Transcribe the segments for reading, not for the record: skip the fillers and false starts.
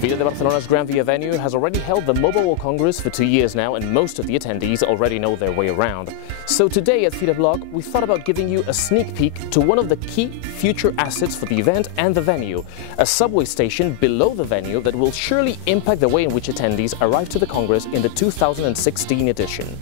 Fira de Barcelona's Gran Via venue has already held the Mobile World Congress for 2 years now, and most of the attendees already know their way around. So today at Fira Blog, we thought about giving you a sneak peek to one of the key future assets for the event and the venue, a subway station below the venue that will surely impact the way in which attendees arrive to the Congress in the 2016 edition.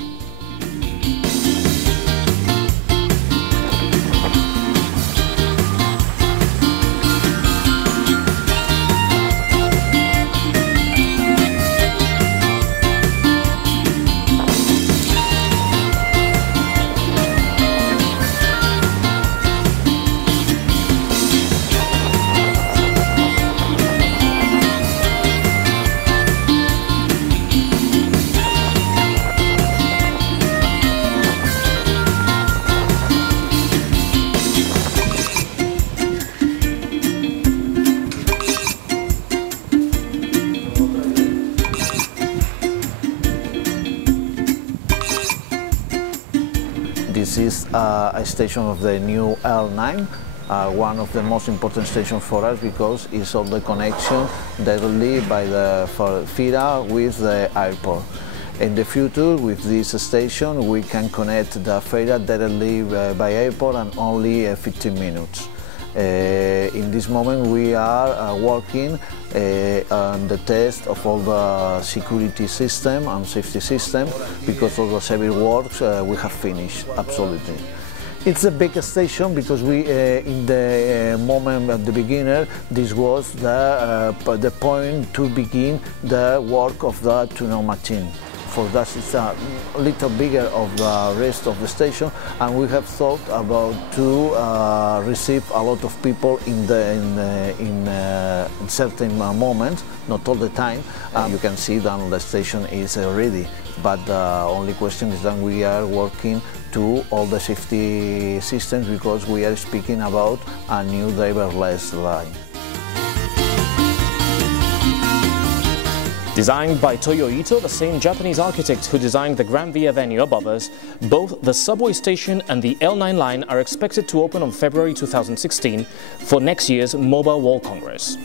This is a station of the new L9, one of the most important stations for us because it's all the connection directly by the Fira with the airport. In the future, with this station, we can connect the Fira directly by airport and only 15 minutes. In this moment we are working on the test of all the security system and safety system, because all the civil works we have finished, absolutely. It's a big station because we, in the moment at the beginning, this was the point to begin the work of the tunnel machine. For that, it's a little bigger of the rest of the station, and we have thought about to receive a lot of people in certain moments, not all the time. You can see that the station is ready, but the only question is that we are working to all the safety systems because we are speaking about a new driverless line. Designed by Toyo Ito, the same Japanese architect who designed the Gran Via venue above us, both the subway station and the L9 line are expected to open on February 2016 for next year's Mobile World Congress.